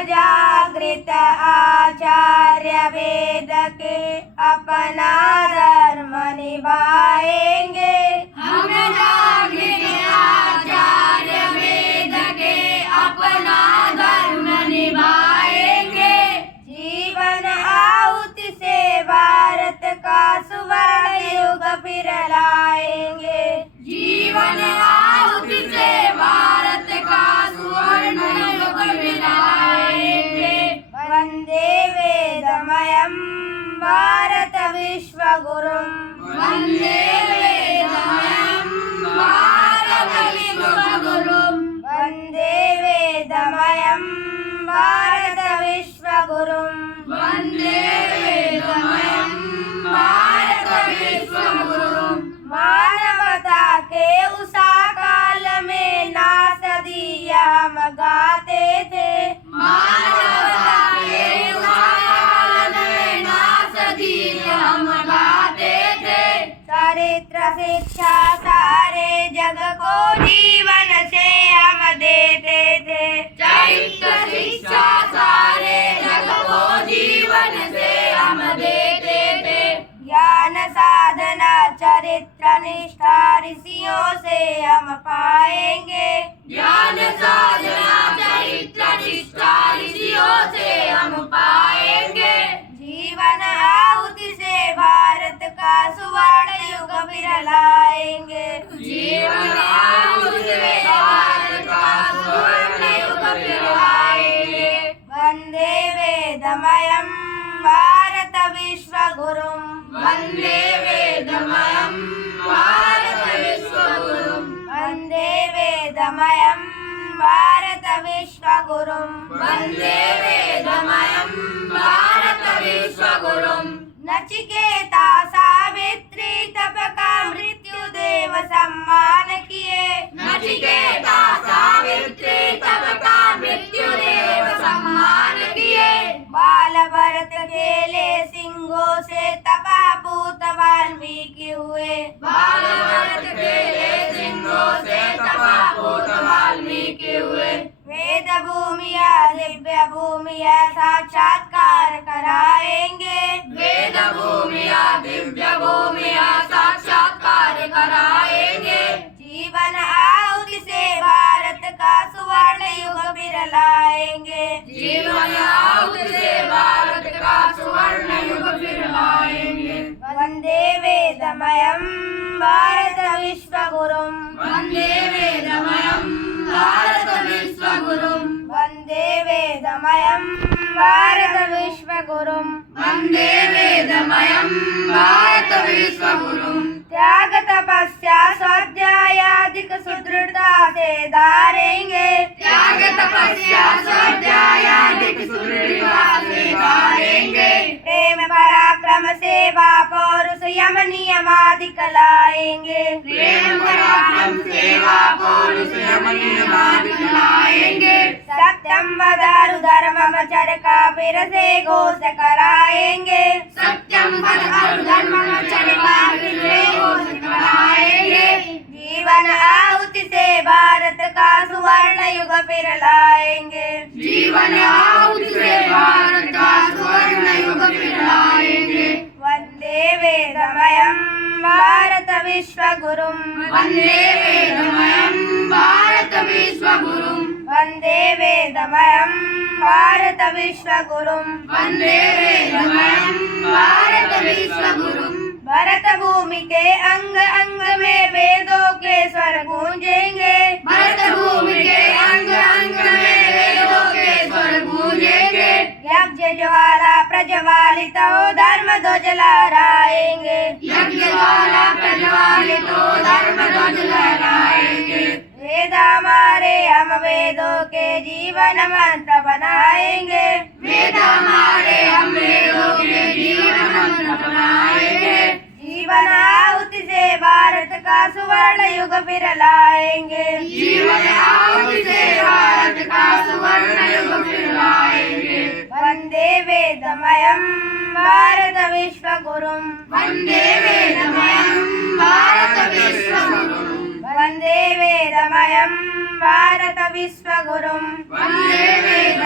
जागृत आचार्य वेद के अपना धर्म निभाएंगे। हम जागृत आचार्य वेद के अपना धर्म निभाएंगे। जीवन आहुति से भारत का सुवर्ण युग फिर लाएंगे। जीवन आहुति से भारत का सुवर्ण युग लाएंगे। वंदे वेदमयं भारत विश्वगुरुं। वंदे वेदमयं भारत विश्वगुरुं। वंदे वेदमयं भारत विश्वगुरुं। वंदे वेदमयं भारत विश्वगुरुं। मानवता के उषा काल में नाथ दिया हम गाते थे। मानवता के उजाला में नाच दिए हम गाते थे। चरित्र शिक्षा सारे जग को जीवन से हम देते थे। चरित्र शिक्षा सारे जग को जीवन से हम देते थे। ज्ञान साधना चरित्र निष्ठा ऋषियों से हम पाएंगे। ज्ञान साधना चरित्र निष्ठा ऋषियों से हम पाएंगे। जीवन आहुति से भारत का सुवर्ण युग फिर लाएंगे। जीवन आहुति से भारत का सुवर्ण युग फिर लाएंगे। वंदे वेदमयं भारत विश्वगुरुं। वंदे वेदमयं भारत विश्वगुरुं। वंदे वेदमयं भारत विश्वगुरुं। वंदे वेदमयं भारत विश्वगुरुं। नचिकेता सावित्री तप का मृत्यु देव सम्मान किए। नचिकेता सावित्री तप का मृत्यु देव सम्मान किए। बाल भरत खेले सिंहों से तपा पूत वाल्मीकि हुए। बाल भरत खेले सिंहों से तपा पूत वाल्मीकि हुए। वेद भूमिया दिव्य भूमिया साक्षात्कार कराएंगे। वेद भूमिया दिव्य भूमिया साक्षात्कार कराएंगे। जीवन आहुति से भारत का सुवर्ण युग फिर लाएंगे। जीवन आहुति से भारत का सुवर्ण युग फिर लाएंगे। वंदे वेदमयं भारत विश्वगुरुं। वंदे वेदमयं भारत विश्वगुरुं। वंदे वेदमयं भारत विश्वगुरुं। वंदे वेदमयं भारत विश्वगुरुं। त्याग तपस्या स्वाध्यायाधिक सुदृढ़ता से धारेंगे। त्याग तपस्या स्वाध्यायाधिक सुदृढ़ता से धारेंगे। प्रेम पराक्रम सेवा पौरुष यम नियमाधिक लाएंगे। प्रेम पराक्रम सेवा पौरुष यम नियमाधिक लाएंगे। सत्यम वदारु धर्ममचर का फिर से घोष कराएंगे। सत्यम पद और धर्म चरका फिर से घोष कराएंगे। जीवन आहुति से भारत का सुवर्ण युग फिर लाएंगे। जीवन आहुति से भारत का सुवर्ण युग फिर लाएंगे। वंदे वेदमयं भारत विश्वगुरुं। वंदे वेदमयं भारत विश्वगुरुं। वंदे वेदमयं भारत विश्वगुरुं। वंदे वेदमयं भारत विश्वगुरुं। भरत भूमि के अंग अंग में वेदों के स्वर गूंजेंगे। भरत भूमि के अंग अंग में वेदों के स्वर गूंजेंगे। यज्ञ ज्वाला प्रज्वालित हो धर्म ध्वज लहराएंगे। यज्ञ ज्वाला प्रज्वालित हो धर्म ध्वज लहराएंगे। वेद हमारे हम वेदों के जीवन मंत्र बनाएंगे। वेद हमारे हम वेदों के जीवन मंत्र बनाएंगे। जीवन आहुति से भारत का सुवर्ण युग फिर लाएंगे। जीवन आहुति से भारत का सुवर्ण युग फिर लाएंगे। वंदे वेदमयं भारत विश्वगुरुं। वंदे वेदमयं भारत विश्वगुरुं। वंदे वेदमयं भारत विश्वगुरुं। वंदे वेद